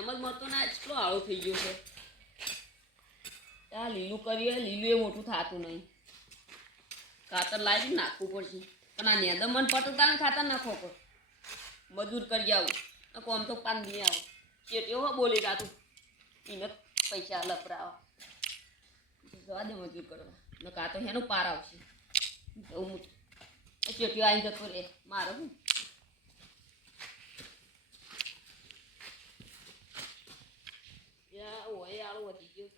પણ તેમ જ મળતો ના એટલો આળો થઈ ગયો છે. આ લીલું કરીએ, લીલું એ મોટું થતું નહીં. ખાતર લાવી નાખવું પડશે. પણ આ નેદમ મન પટોતા ખાતર નાખો પડે મજૂર કરી આવું. કોમ તો પાન નહીં આવો. ચેટીઓ બોલી કાતું એને પૈસા લપરાવા. જવા દે મજૂર કરવા. ને કાં તો એનો પાર આવશે. તો હું. ચેટીઓ આવીને જતો રે મારે હું યા ઓય આળો વધી ગયો તો હમ,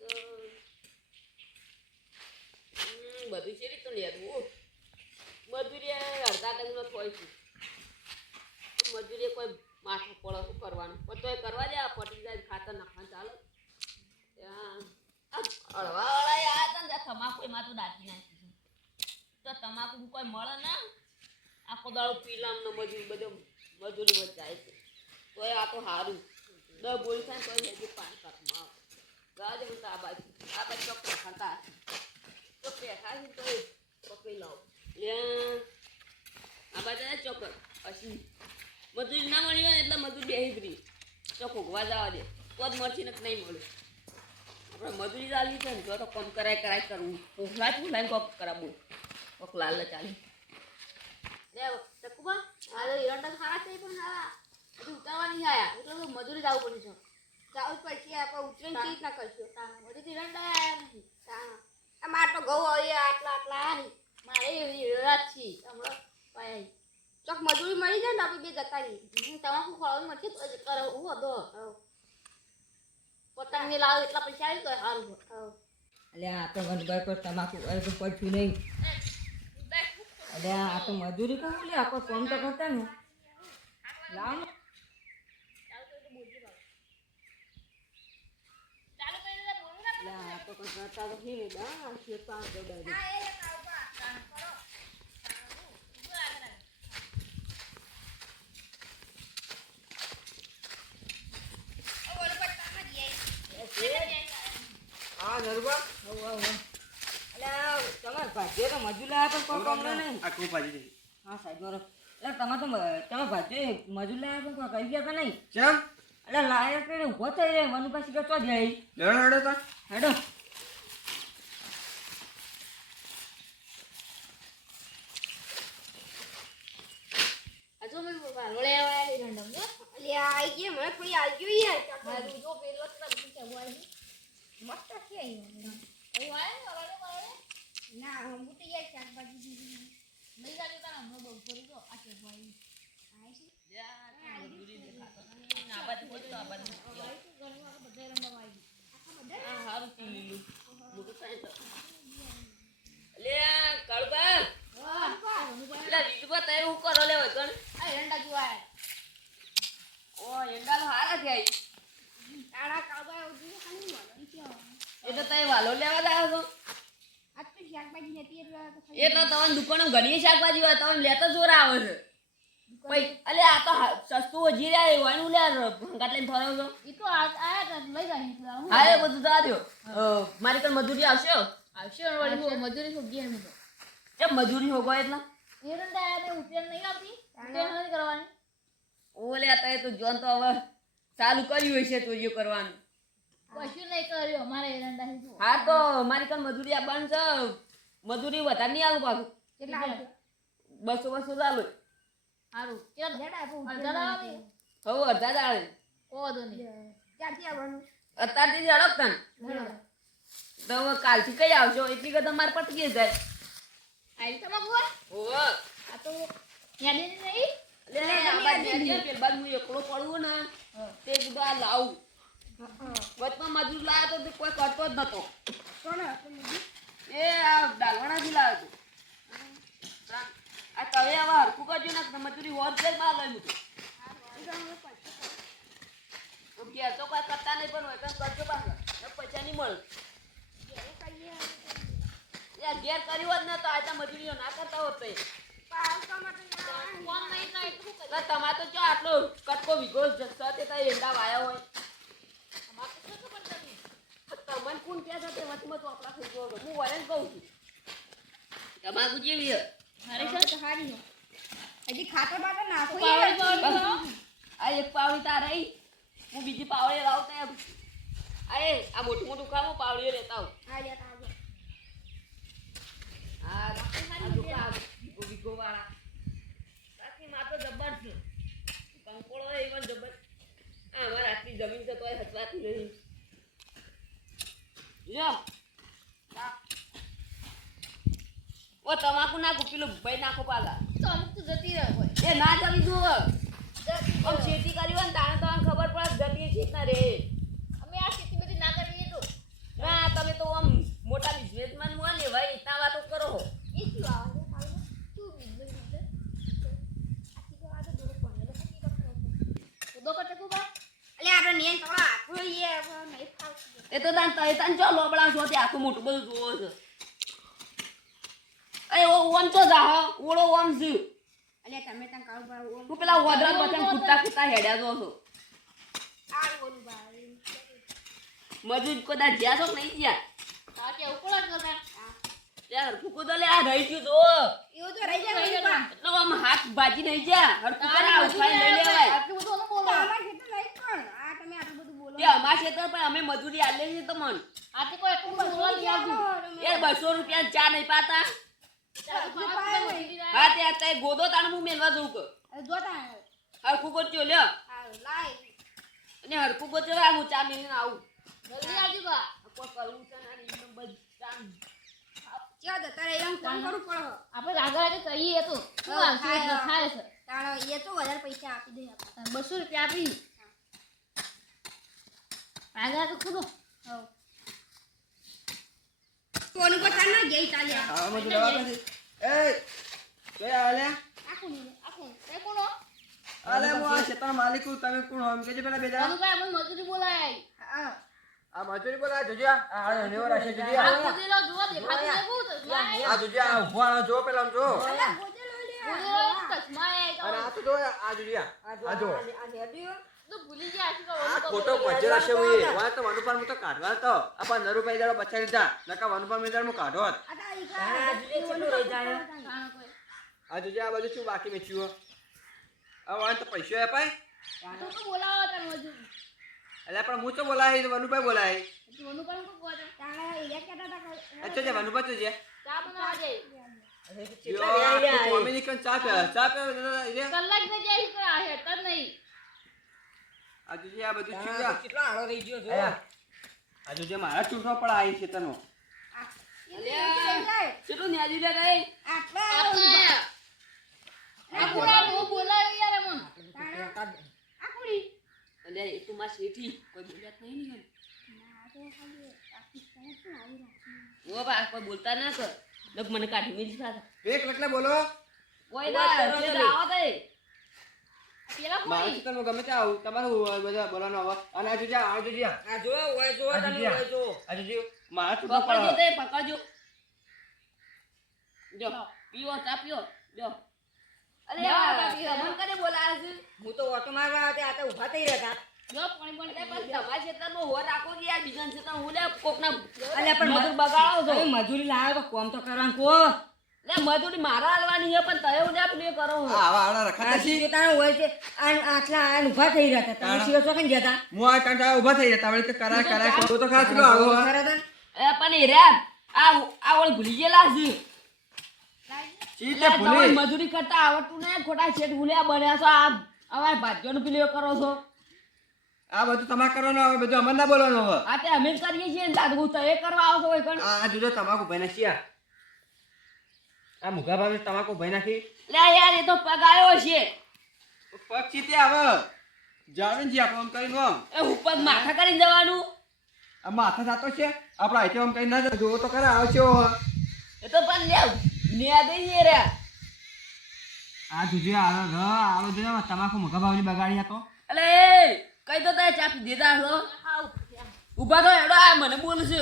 બધું છે રીતે લેવું મજૂરી અડધા ટંગનો થોય છે. મજૂરી કોઈ માથું પડે, શું કરવાનું? પણ તોય કરવા દે, આ પટી જાય, ખાતર નાખવાનું ચાલે. આ હળવાવાળા આ હતા ને તમાકુ એમાં તો દાટી નાખી તો તમાકુ કોઈ મળે ના, આખો દાડો પીલામ ને મજૂરી બધો મજૂરીમાં જાય છે તોય આ તો સારું દસ બોલ થાય ને તોય હજી પાંચ કાપમાં આવે ગાજે હું તો આ બાજુ આ બાજુ ચોખ્ખા ખાતા પેઠા છે તો પકડી લ્યા આ બાજુ ચોક્કસ પછી મજૂરી ના મળી હોય એટલે મજૂર જ રહી ચોખ્ખો ઉગવા જવા દે જ મળશે ને નહીં મળે આપણે મજૂરી ચાલી છે ને જો તો કમ કરાય કરાય કરવું પોખલાય પોખલાય કોક કરાવવું કોક લાલ ચાલી ટકુબા તો એરંડા સારા છે પણ સારા ઉતારવાની આયા એટલે મજૂરી જ આવવું પડે પડશે જાવું જ પડશે આપણે ઉતરીને ચીજ ના કરશું? હજુ એરંડા આ માર તો. ઘઉં હવે આટલા આટલા આયા મારે એવી રાત છે હમણાં ચોક મજૂરી મળી જાય ને આપણે બે જતા રહીએ તમાકુ ખોળવાનું મળશે? તો જ કરે હું હતો પતંગ લાવ એટલા પૈસા આવી તો સારું એટલે આ તો વનભાઈ પર તમાકુ નહીં. એટલે આ તો મજૂરી કહું લે આપણે ફોન તો કરતા ને. લાવ ને. એટલે આ તો કંઈ કરતા તો નહીં ને આ શેતાન તો ડાયરેક્ટ. હા નરવા હવ હવ એટલે આ તમારે ભાગ્ય તો મજૂર લાયા પણ કોઈ કામનો નહીં આ ખૂબ ભાજી છે હા સાહેબ બરોબર એટલે તમે તો તમે ભાગ્ય મજૂર લાયા પણ કઈ કહી ગયા કે નહીં. ચમ? એટલે લાયા કે ઊભો થઈ જાય મનુ પાછી કે ચો જાય હેડો તા. હેડો. હજુ મેં વાલોળે આવ્યા એરંડા જો અલી આઈ ગઈ મને થોડી આઈ ગઈ યાર. મારું જો પેલો તો છે બોય મસ્ત છે એરંડા અહીં આયા વાલોળે વાલોળે? ના હું બુટી જાય શાકભાજી દીધી મળી જાય તો હમણાં બહુ ફરી તો આ કે ભાઈ આઈ છે આ બાજુ બોલ આ બધા એરંડા આવી આ હારું છે લીલું મોટું થાય તો લે આ કળબા એટલે રીતમાં તમે હું કરો લે વગણ આ એરંડા જોવા ઓ એંડાલ હારા થાય આડા કાબા ઉધી ખાલી મળે છે એટલે તમે વાલો લેવા જાય છો આજ તો શાકભાજી નથી એટલે તો ખાલી એટલે તમારી દુકાનો ઘણી શાકભાજી હોય તમે લેતા જોર આવે છે પૈ અલે આ તો હા- સસ્તું હજી રહ્યા હોય એનું લે ભંગાટ લઈને ફરો છો ઈ તો આ આયા તા લઈ જાય એટલે હું હા એ બધું જવા દ્યો અ, મારી કઈ મજૂરી આવશે? આવશે વળી હું મજૂરી ખૂબ ગેમ મેં કેમ મજૂરી હોગો એટલે? એરંડા આયા ને ઉતેર નહીં આવતી? ઉતેર નથી કરવાની? ઓલે આ તો જોન તો હવે ચાલુ કર્યું હશે ચોરીઓ કરવાનું. કશું નહીં કર્યું. અમારે એરંડા હી હા તો મારી કણ મજૂરી આપવાનું છે. મજૂરી વધારે નહીં આવું પાછું. કેટલા બસો બસો ચાલુ. સારું ચાલ. અડધા હવે અડધા જ આવે ઓ દો નહીં. ક્યારથી આવવાનું? અત્યારથી જ અડક તને તો હવે કાલથી કઈ આવજો? એટલી કે તમારે પટકી જાય. આવી તમા આ તો યાદી નહીં લે આ બાજુ નેજે, પેલી હું એકલો પડવું ને તે કીધું આ લાવું. વચમાં મજૂર લાવ્યો તો કોઈ કરતો જ નતો. કોણ એ આ ડાલવાણાથી લાવ્યો હતો આ તમે હવે હરખું કરજો ને મજૂરી હોત છે માં લઈ મૂકું તો કોઈ કરતા નહીં પણ હોય કરજો પાછળ પૈસા નહીં મળે. યાર ઘેર કર્યું તો મજૂરીઓ ના કરતા હોત તો તો તમારે તો જો આટલો કટકો વીઘો જથ્થો તે તારી એંડા વાયા હોય. અમારે તો શું ખબર તમને? કોણ ક્યાં સાથે વચમાં ચોપડા થઈ ગયો હું વળે કહું છું. તમાકુ જેવી છે? હારી છે? હારી હજી ખાતર બાતર નાખો પાવડી યાર. પાવડી તારે હું બીજી પાવડી લાવતા એમ. આ મોટું મોટું હું પાવડીઓ લેતા હું આ લ્યા તાજો. આ આ દુકા વિગો વિગો વાળા સાચી માં તો જબર છે કંકોળો હોય એવા જબર આ અમારે આટલી જમીન છે તોય હચવાતી નહીં. જો ઓ તમાકુ નાખો પેલું ભાઈ નાખો પાલા તો અમુક તો જતી રહે હોય. એ ના જમી જુઓ. ખેતી કરી હોય ને તાણે તમને ખબર પડે જમીએ છીએ ના રે અમે આ ખેતી બધી ના કરીએ તો ના તમે તો આમ મોટા બિઝનેસમેન હોય ને ભાઈ ઇતના વાતો કરો હો એ શું આવે છે ખાલી શું business business? આથી તો આ તો દૂર ભણેલો છે, કે કશું નથી. ઉદો કરતે તું બા? આખું નહીં ફાવતું. એ તો તાન તય તાન જો લોબડા છો તે આખું મોટું બધું જોવો છે એ ઓમ તો જા ઓળો ઓમ છે અલ્યા તમે ત્યાં કાળું બાળું ઓમ. હું પેલા વદરા બટન કુત્તા કુત્તા હેડ્યા જો છો આ ઓલું બાળું. મજૂર કદાચ જ્યાં છો નહીં જ્યાં તાર કે. હા. તો લે આ રહી ગયું તો એવું તો રહી જાય રહી જાય. એટલે આમ હાથ ભાજી નહીં જા હરખું કરે ઉઠાઈ લઈ લેવાય આટલું બધું બોલો. અમારે ખેતર નહીં પણ. આ તમે આટલું બધું બોલો. તે અમાર ક્ષેત્ર પણ અમે મજૂરી આલે છે તમને આ તો કોઈ બધું બોલવા આવતું. એ બસો રૂપિયા ચા નહીં પાતા. હા તે અત્યારે ગોદો તાણ હું મેલવા જઉં કે? આવો. હરખું ગોચ્યો લ્યો. અને હરખું ગોચ્યો આ હું ચા મેલીને આવું. જલ્દી આવજો બા. કોઈ કરવું છે ને એકદમ બધા ક્યાં જતા રહે એમ કામ કરવું પડે? આપણે આગળ આજે કહીએ તો. શું આવશે એટલે છે? તારો એ તો વધારે પૈસા આપી દે આપણે. બસો રૂપિયા આપી. આગળ તો ખુદો હવ. કોની પર તાર ના જઈ ચાલ્યા. હા મજૂર આવા નથી એ કઈ આલે આ? આ કોણ? એ કોણ હો? આલે હું આ ક્ષેત્રના માલિક છું તમે કોણ હો એમ કહેજો પેલા બેજા મનુભાઈ આપણે મજૂરી બોલાય હા. આ મજૂરી બોલા જોજો આ આ નેવો રાખે જોજો આ આ કુદીરો જુઓ દેખાતું બહુ ચશ્મા આ જોજો આ ઊભા રહો, જો પેલા જો લે. આ તો જો આ જોજો આ આ જો તો ભૂલી ગયા છે આ ખોટો કબૂતર હશે હું વાત તો વનુપાર હું તો કાઢવા તો. આ પણ નરુ ભાઈ દાડો બચાવી દીધા નકા વનુપાર મેં દાડો હું કાઢો જ. આ. ખાણો આ બધું શું બાકી વેચ્યું હો? આ વાન તો પૈસા અપાય તો તો બોલાવો તાર મજૂર એટલે પણ હું તો બોલાય વનુભાઈ બોલાય. તારા એરિયા અચ્છા જે વનુભાઈ તો જે. ચા અમેરિકન ચા પે ચા પે. કલાક ને આ નહીં. આ જોજે આ બધું છે? કેટલો આળો રહી ગયો જો. આયા. આ મારા ચૂંટવા પણ આવી છે તનો. આ- એ જાય. કેટલું ન્યાજી લે રે? આટલા આ કોણા બહુ બોલાયો યાર અમન આ કોણી? અલે એ તો માં શેઠી. કોઈ બોલ્યા નહીં ને. ઓ બા કોઈ બોલતા ના કર. લગ મને કાઢી મેલી સાથે એક એટલે બોલો. ઓય ના જે આવો પેલા મારા કોણી ચિત્રમાં ગમે તે આવું. તમારું બધા બોલવાનું આવે અને આ જોજે આ જોજે. આ. આ જો ઓય જો તમે ઓય જો. આ જોજે. મારા ચૂંટવા પકડજો તે પકડજો. જો પીઓ ચા પીઓ જો. અરે ના, આ ચા પીઓ. તમને કને બોલાવે છે હું તો ઓટો મારવા હતા આ તો ઊભા થઈ રહ્યા જો પાણી પાણી પણ તમારા ક્ષેત્રમાં હોર રાખો કે યાર બીજા ક્ષેત્રમાં હું લે કોકના અલ્યા પણ મજૂર બગાડો છો? મજૂરી લાવો તો કોમ તો કરવાનું કો. લે મજૂરી મારા હાલવાની છે પણ તય કરો છો. આવા આડા રખાતા છી શિક્ષિતાને હોય છે આ આટલા આ ઊભા થઈ રહ્યા હતા. તમે તાણા. શિવ જતા? હું આ કાંટા ઊભા થઈ જતા વળી કે કરાય કરાય તો તો ખાસ પેલો આવો હો. ખરા હતા ને? એ પણ એ રે આ આ ઓળ ભૂલી ગયેલા છે. ભૂલી? મજૂરી કરતા આવડતું ને ખોટા શેઠ ભૂલ્યા બન્યા છો આ હવે ભાજ્યનું નો એ કરો છો. આ બધું તમારે કરવાનું હવે બધું અમને ના બોલવાનું હવે આ તે અમે કરીએ છીએ ને દાદુ તો એ કરવા આવશો હોય પણ. આ જોજો તમાકુ ભાઈ ને આ? આ મુગા ભાઈ તમાકુ ભાઈ નાખી? લે યાર એ તો પગાયો છે. પગ ચીતે આવે જાવે જી આપણે આમ કરીને આમ. એ ઉપર માથા કરીને જવાનું. આ માથા જાતો છે? આપણે અહીંથી આમ કરીને ના. જોવો? તો કરે આવશો એ તો પણ લે ન્યા દઈ છે રે. આ જુજે આવો ર આવો જોજે તમાકુ મુગા ભાવની બગાડી તો અલે કઈ તો તારે ચાપી દેતા છો? ઊભા તો એડો આ મને બોલશે.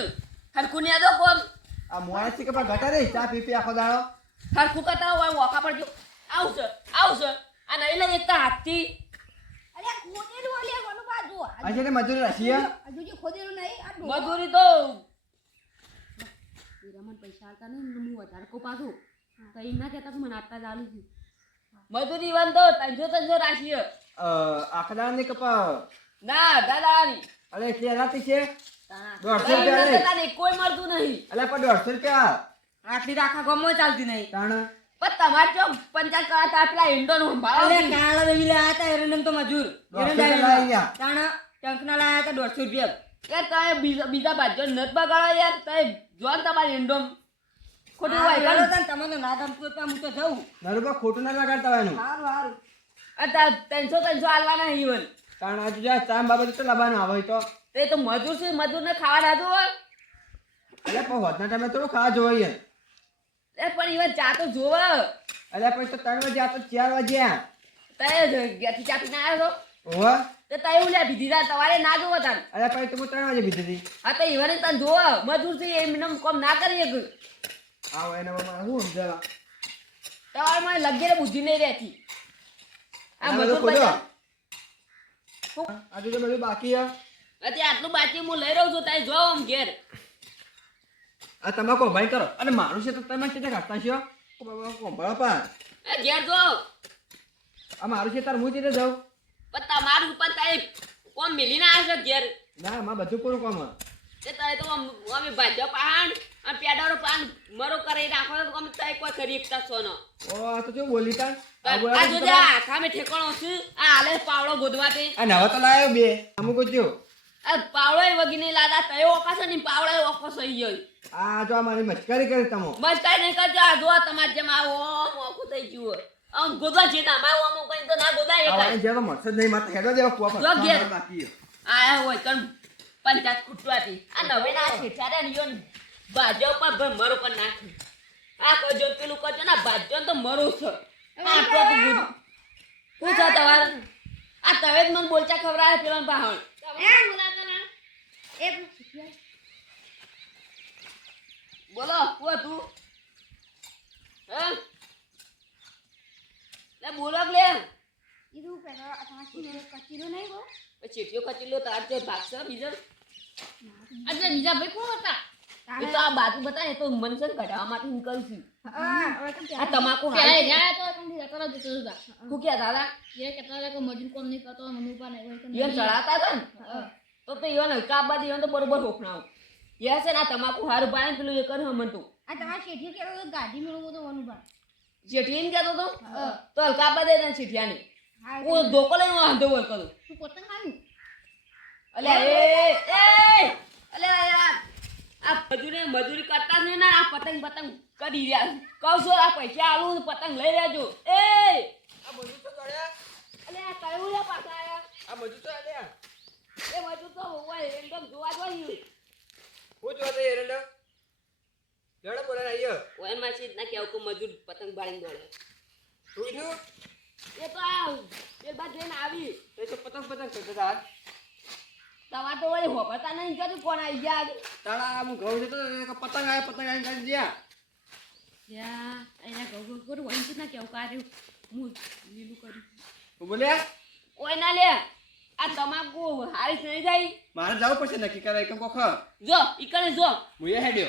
હરખું ન્યા દો કોમ. આ મોણા છે કે પણ ઘટા રે ચા પી પી આખો દાડો. હરખું કરતા હોય વોકા પડજો આવશે આવશે આ નહીં લે એક તો હાથથી. અલ્યા, ખોદેલું અલ્યા, કોનું બાજુ? આ આ છે ને મજૂરી રાખી હે? આ જોજે ખોદેલું નહીં, આ. મજૂરી તો હીરામન પૈસા આવતા નહીં ને હું વધારે કો પાછું. કઈ ના કહેતા કે મને આપતા ચાલુ છે. મજૂરી વન તો ત્રણસો ત્રણસો રાખીએ અ, આખા દાડાની કપા ના દાદાની અરે એટલે એનાથી છે દોઢસો રૂપિયા. કોઈ મળતું નહીં. અલ્યા પણ દોઢસો રૂપિયા આટલી તો આખા ગામમાં ચાલતી નહીં. તાણ? પણ તમારે જો પંચાયત કરાતા પેલા ઈંડોનો સંભાળો અલે કાળા રવિ લાયા હતા એરંડમ તો મજૂર. એરંડા રૂપિયા તાણા ટંકના લાયા હતા દોઢસો રૂપિયા. યાર તમે બીજા બીજા બાજુ નત બગાડો યાર તમે જો ને ખોટું હોય હેડો તમને ના ગમતું તો હું તો જઉં. નરુબા ખોટું ના લગાડતા હોય સારું સારું આ ત્રણસો ત્રણસો આલવાના ઈવન કારણ આજે જ્યાં ચામ બાબત તો લાવવાનું આવે તો. તે તો મજૂર છે મજૂરને ખાવા દાદું હોય અલ્યા પણ ટાઈમે થોડું ખાવા જોઈએ એ પણ એવા ચા તો જોવા. અલ્યા પછી તો ત્રણ વાગે આ તો ચાર વાગ્યા તય ગેથી ચા પીને આવ્યો છો ઓહો તો તય ઉલ્યા પીધી તા તમારે ના જોવો તાન. અલ્યા પછી તો હું ત્રણ વાગે પીધી હતી. આ તો ઈવન તને જોવા મજૂર છે નમ કોમ ના કરી એક આવો એના બાબા શું સમજાવા તમારે મને લગીને બુદ્ધિ નહીં રહેતી. આ મજૂર. બધા આજે તો બધું બાકી છે અત્યારે આટલું બાકી હું લઈ રહ્યો છું તાય જો આમ ઘેર. આ તમાકુ ભાઈ કરો. અને મારું છે તો તમે કેટલા કાઢતા છો? કોંભળો પણ એ ઘેર જો. આ મારું છે તાર હું ચીતે જાઉં? પણ તમારું ઉપર તારે કોમ મિલીને આવશે ઘેર. ના માં બધું પૂરું કોમ? તે તારે તો અમે ભાજ્યો પાન અને પેડારો પાન મરો કરી નાખો તો અમે તારે કોઈ કરી એકતા સોનો ઓ આ તો જો બોલી તાર આ જો બોલા જોજે આ આખા મેં ઠેકાણો છે. આ આલે પાવડો ગોદવા તે. આ નવા તો લાયો બે. અમુક જો આ પાવળો વગી નહીં લાદા તયો ઓકાસો ની પાવળો ઓકો સહી ગયો. આ જો મારી મસ્કરી કરી તમો. મસ્કરી કઈ નહીં કરજો. આ જો તમારે જેમ આવો મોકું થઈ ગયું આમ ગોદા છે ના મારું આમ કઈ તો ના ગોદાય આ એકાય. વાણી જેવો નહીં. માતા હેડો દેવા કુવા પર. બાકી આ હોય કણ પંચાયત કુટવાતી આ નવે ના શેઠારે ને યોન બાજો પર ભાઈ મરો પર નાખી. આ કરજો પેલું કરજો ને બાજો ને તો મરો છે. આ તો ગુદ પૂછા છે તમારે. આ તમે જ મને બોલચા ખવડાવે પેલા પાહણ એ બોલો હું તું હે? લે બોલો કે લે. કીધું પેલા તમારી કચીરો નહીં પછી ચીટીઓ કચીલો તાર જે ભાગશે બીજા. એટલે બીજા ભાઈ કોણ હતા? એ તો આ બાજુ બતાવે તો મનસે કઢાવવા માટે હું કરું છું આ તમાકુ હાલ ગયા તો પણ જતા રહો જતો દાદા? એ હતા કે મજૂર કોમ નહીં કરતો મમ્મી નહીં. ચડાતા હતા ને? તો તો ઈવન હલકા બાદ ઈવન તો બરોબર હોફણાવ યસ છે તમાકુ હારું પાડે પેલું એ કરે હમણ તું. આ તમારા શેઠી કેતો તો ગાડી મેળવું તો વનું પણ શેઠી ને કહેતો તો તો હલકા બાદ એને શેઠિયાની. હા હું ધોકો લઈને વાંધો હોય કરું. તું પોતે આવ્યું અલે એ એ અલે યાર આ મજૂરી મજૂરી કરતા ને આ પતંગ પતંગ કરી રહ્યા કહું છું આ પૈસા આલું પતંગ લઈ લેજો. એ! આ બધું તો ગળ્યા. અલ્યા કયું લે પાછા આ મજૂર તો આલ્યા. એ મજૂર તો હોય એકદમ જોવા જોઈએ હું જોવા તો એરંડા. જડો બોલે આયો ઓયમાં છે ના કેવું કો મજૂર પતંગ બાળીને દોડે. એ તો આ એ બાદ જઈને આવી. એ તો પતંગ પતંગ કરતા હતા. તમારે તો વળી નહીં કીધું કોણ આવી ગયા? તાળા હું ઘઉં જતો પતંગ આયો પતંગ આવીને કાઢી જ્યાં. ત્યાં અહીંયા ઘઉં ઘઉં કરું વળી ના કેવું કાર્યું. હું લીલું કર્યું. બોલ્યા? ઓય ના લે. આ તમાકુ હારી નહીં જાય. મારે જવું પડશે નક્કી કરે કે કોખ જો ઈકણે જો. હું એ હેડ્યો.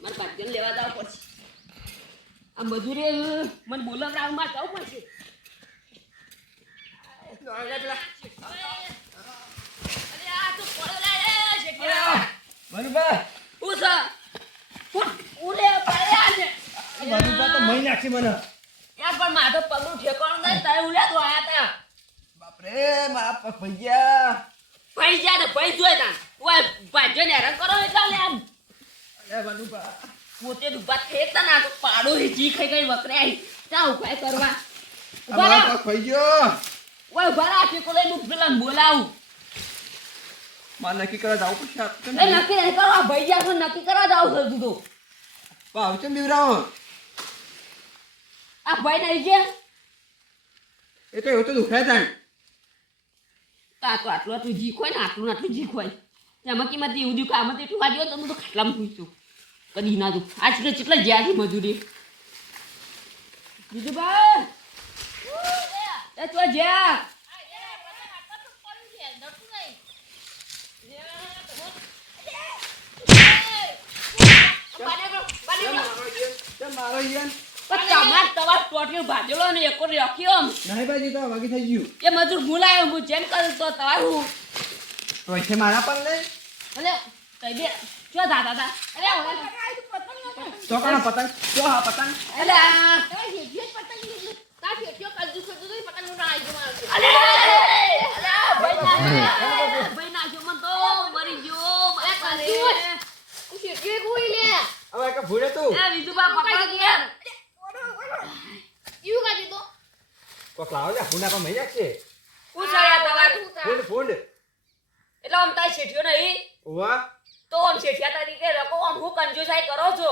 મારે ભાગ્યને લેવા જવું પડશે. આ મજૂરી મને બોલાવડાવવા માં જવું પડશે. અરે આ તો પડેલા એ શેઠિયા. મનુભા. હું છે? હું- હું લે પડ્યા છે. મનુભા તો મહી નાખી મને. યાર પણ મારે તો પગનું ઠેકાણું નહીં તારે ઉલ્યા તો આયા તા. બાપરે મારા ભૈયા જા ને ભાઈ જોઈ તા ઓય ભાજ્યો ને હેરાન કરો એટલે લે આમ. અરે મનુભા પોતે ડૂબા ફેંકતા ના તો પાડો એ જી ખાઈ ગઈ વકરાઈ તા ઉપાય કરવા. ઊભા. પગ ભઈ ગયો. ઓય ઊભા આ ઠેકો લઈને હું પેલા બોલાવું. મારે નક્કી કરવા જવું પડશે આ તો કેમ એ નક્કી નહીં કરો આ ભાઈ જા નક્કી કરવા જાવ છો તું તો. ભાવ છે બીવરાવો આ ભાઈ નહીં ગયા એ તો એવું તો દુખાય તાણ. તો આટલું આટલું જીખ હોય ને, આટલું આટલું જીખ હોય. એમાં કિંમત એવું દીધું આમાં તો એટલું વાગ્યો તો હું તો ખાટલામાં પૂછું કદી ના દઉં આજ તો કેટલા જ્યાં છે મજૂરી. બીજું ભાઈ એ તો જ્યાં. મારો તમાર તવા ટોટિયો ભાજેલો ને એકો રાખ્યો આમ. નહીં ભાઈ તો વાગી થઈ ગયું. એ મજૂર ભૂલાયો હું જેમ કરું તો તમારું. મારા અલે કઈ બે. દાદા અરે તો પતંગ? જો હા પતંગ. અલે ગયું. ગયો ભૂલે તું? બીજું પકડ યાર એવું કાઢી દો. કોક લાવો લે ફૂંડા પણ મહી નાખશે હું સાયા ફૂંડ ફૂંડ. એટલે આમ તારી શેઠિયો નહીં? વાહ તો આમ શેઠિયા તરીકે રકો આમ હું કંજુસાઈ કરો છો?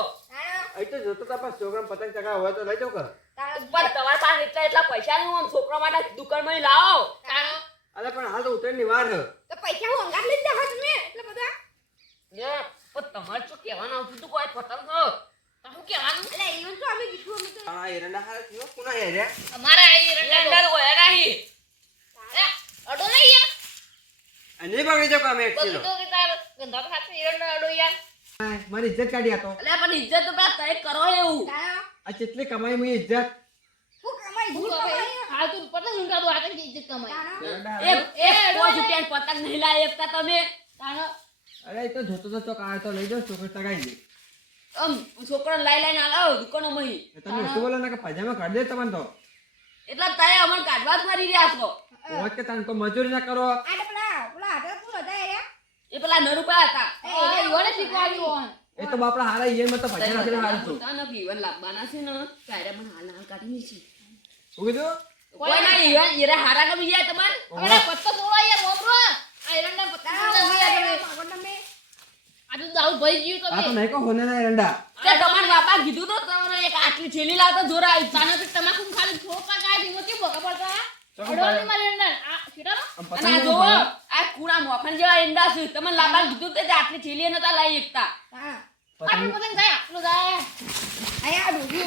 અહીં તો જોતો તા પણ છોકરા પતંગ ચગા હોય તો લઈ જાવ કર પણ તમાર પાસે એટલા એટલા પૈસા નહીં આમ છોકરા માટે દુકાનમાં લાવો. અરે પણ હાલ તો ઉતરેની વાર તો પૈસા હું અંગાત લઈ જાવ તમે એટલે બધા. એ, પણ તમારે શું કહેવાનું? આવતું હતું કોઈ પતંગ તો શું કહેવાનું? એટલે even તો અમે કીધું અમે તો આ એરંડા હાલ થયો? કોના હેરે અમારા આ એરંડા અંદર હોય અડો નહીં યાર. અને બગડી જાવ કામે એક તો કે તાર ગંધા સાથે એરંડા અડો યાર. મારી ઇજ્જત કાઢી આ એટલે પણ ઇજ્જત તો પેલા તય કરો એવું. આ કેટલી કમાઈ મેં ઇજ્જત. હું કમાઈ? હું કમાઈ? હાલ તું પતંગ ઊંઘાડો આ તો ઇજ્જત કમાઈ? એરંડા એક એક પાંચ રૂપિયા પતંગ નહીં એકતા તમે. તારા. અરે તો જોતો તો ચોક આ તો લઈ જાવ છોકરો ચગાઈ દે. આમ છોકરાને લઈ લઈને આવો દુકાનો મહી એ તમે શું બોલો ના કે પજામા કાઢ દે તમને તો એટલે તારે અમને કાઢવા જ મારી રહ્યા છો કે તમે કોઈ મજૂરી ના કરો આ તો પેલા પેલા હાથે કોણ હતા યાર એ પેલા નરુપા હતા એ યોને શીખવાડ્યું એ તો બાપડા હારા ઈયરમાં તો ના કરે હારું તો નથી ઈવન લાવવાના છે ને ત્યારે મને હાલ હાલ કાઢી છે શું કીધું કોઈ ના ઈવન ઈરે હારા કમી જાય તમારે અરે પત્તો બોલો યાર મોબરો આ એરંડા પત્તા તમે આ તો ભાઈ આ તમે નહીં કહો હોને ના એરંડા. તે તમારા બાપા કીધું તો તમને એક આટલી છેલી લાવતો જોર આવી. તાનો તો તમાકુ ખાલી થોકા ગાય દીમો કે બોકા પડતા. મારે આ આમ અને આ પતંગ આ કુણા મોખણ જેવા ઈંડા છે. તમને લાવવાનું કીધું તે આટલી થેલી નતા લાવી એકતા. હા. પતંગ. પતંગ જાય આટલું જાય. આયા કંજુ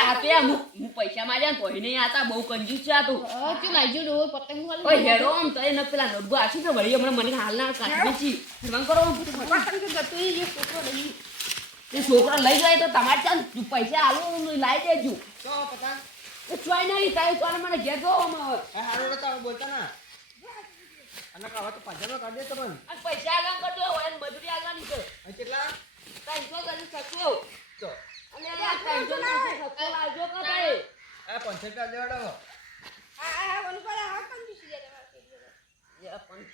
આ તે હું હું પૈસા માર્યા તોય નહીં આતા બહુ કંજૂસ છે આ તો. કે લાઈજો ડો પતંગ વાળી. ઓય હેડો આમ તો એ ન પેલા નોટબુક આછી તો વળી હમણાં મને હાલ ના કાઢી છી ફરવાન કરો પતંગ તો ગતું એ છોકરો લઈ તે છોકરો લઈ જાય તો તમારે ચાલ પૈસા આલો લાવી દેજો. તો પતંગ. એ ચોય નહીં તારે ચોય મને ઘેર જો એ હારું હવે બોલતા ના. અને કહો તો પજામા કાઢી દે તમને આ પૈસા આગળ કરતો હોય ને મજૂરી છે. અહીં કેટલા? ત્રણસો કરી શકશો તો. અને આ ત્રણસો કરી શકશો આવજો કે ભાઈ. આ પંચર રૂપિયા લેવડો પર આ પણ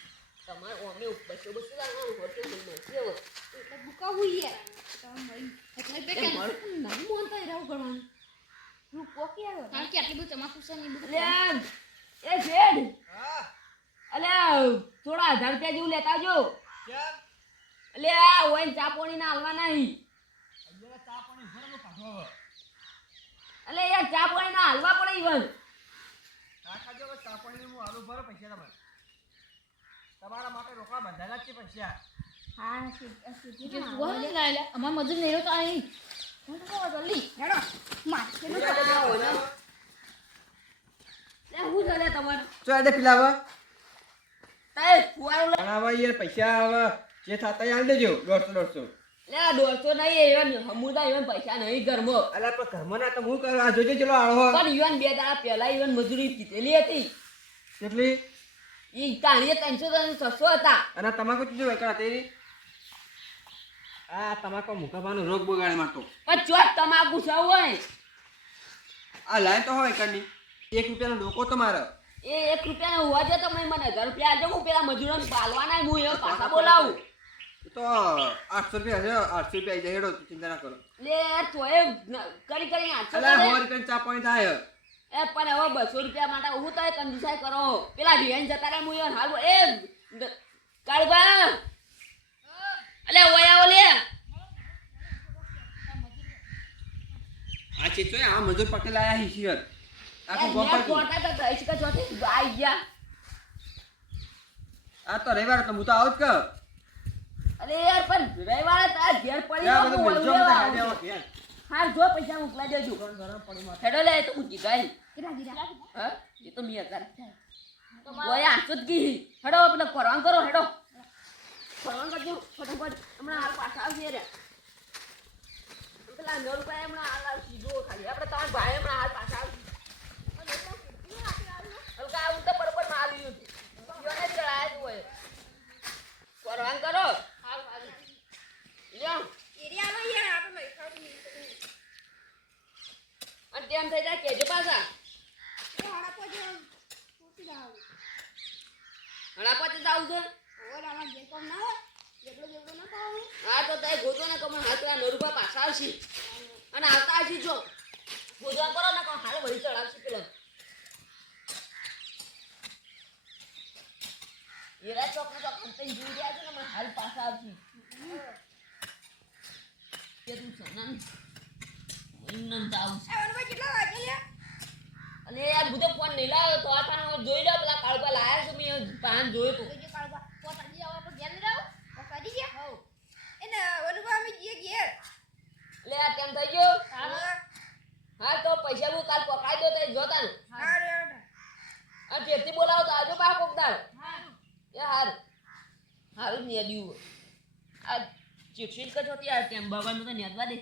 તમારે ઓમે બસો બસો લાવવાનું મળશે હવે. એટલે બુકા હુઈ એટલે બે એ મારું મોનતા રહેવું કરવાનું. હું પોકી આવ્યો કારણ કે આટલી બધું તમાકુ છે ને અલ્યા એ જેડ હા? અલ્યા થોડા હજાર રૂપિયા જેવું લેતા જો અલ્યા ઓય ચા પાણી ના હાલવા નહીં અલે યાર ચા પાણી ના હાલવા પડે ઈવન. ના ખાજો હવે ચા પાણી હું આલુ ભરો પૈસા તમારે. તમારા માટે રોકડા બંધાયેલા જ છે પૈસા. હા અમાર મજૂર નહીં તો અહીં. જલ્દી હેડો. મારશે હું ચાલે તમારે. પીલાવા પણ યાર પૈસા હવે જે થતા એ દેજો દોઢસો દોઢસો. લે દોઢસો નહીં ઈવન હમુદા ઈવન પૈસા નહીં ઘરમાં. અલા પણ ઘરમાં ના તો હું કરું? આ જોજે ચલો આળો પણ ઈવન બે દાડા પહેલા ઈવન મજૂરી કીધેલી હતી. કેટલી? ઈ તાણીએ ત્રણસો ત્રણસો છસો હતા. અને તમાકુ ચીજો વેકડા તેરી? આ તમાકુ મુકાવાનો રોગ બગાડે માટો પણ ચોટ તમાકુ સૌ હોય. આ લાય તો હોય કરની એક રૂપિયાનો લોકો તો મારે એ એક રૂપિયાનો હોવા જતો મેં મને હજાર રૂપિયા આજે હું પેલા મજૂરોને પાલવાના હું એ પાછા બોલાવું. તો આઠસો રૂપિયા છે આઠસો રૂપિયા જાય હેડો ચિંતા ના કરો. લે તો એ કરી કરી આઠસો રૂપિયા ચા પાણી થાય. એ પણ હવે બસો રૂપિયા માટે હું તો કંજુસાઈ કરો. પેલા રિયાન જતા રહ્યા હું યાર હાલ એ કાળબા અલે ઓયા ઓલે લે. આ ચીજો આ મજૂર પટેલ આયા હી આ તો રવિવાર તો હું તો આવું જ કે અરે યાર પણ રવિવારે તાર ઘેર પડી હું જો પૈસા મોકલા દેજો. હેડો લે તો હું ગઈ. હા? એ તો મિયા કર ગોયા આઠસો ગી હેડો પેલો કરવાન કરો હેડો. કરવાન કરજો ફટાફટ. હમણાં હાલ પાછા આવશે રે. પેલા નવ રૂપિયા હમણાં હાલ આવશે. ખાલી. આપણે તમારા ભાઈ હમણાં હાલ પાછા આવશે હલકા આવું તો બરોબર મારી લીધું યોને ચડાયા જ હોય પરવાન કરો હાલ હાલ લ્યો એરિયામાં યાર આપણે લઈ ખાવું નહીં અને તેમ થઈ જાય કેજો પાછા એ હાડા પોજે પૂછી દાવ હણા પછી જાવું છે ઓર આમાં જે કોમ ના હોય જેટલો જેટલો ના ખાવું હા તો તારે ગોતો ને કમણ હાલ પેલા નવ રૂપિયા પાછા આવશે અને આવતા આવશે જો ગોતવા કરો ને હાલ વળી ચડાવશે પેલો એરા ચોક ચોક કંપની જોઈ રહ્યા છે ને મને હાલ પાછા આવશે તું એ કેટલા વાગે લે અને યાર બધો ફોન નહીં લાવ્યો તો આ પણ જોઈ લો પેલા કાળુબા લાયા છું મેં પાન જોયું તું જોજો કાળબા પોતાની જાવ ધ્યાન રાવ રહો પોતાની ગયા હો એને અનુભવ અમે જીએ ઘેર એટલે આ કેમ થઈ ગયો હા તો પૈસા હું કાલ પકડાઈ દો તો જોતા હા રે આ જેથી બોલાવો તો આજુ બા કોકદાર હા એ હાર. હારું નેદ્યું આ ચીઠી કચોતી આ કેમ બગલનું તો નેદવા દે.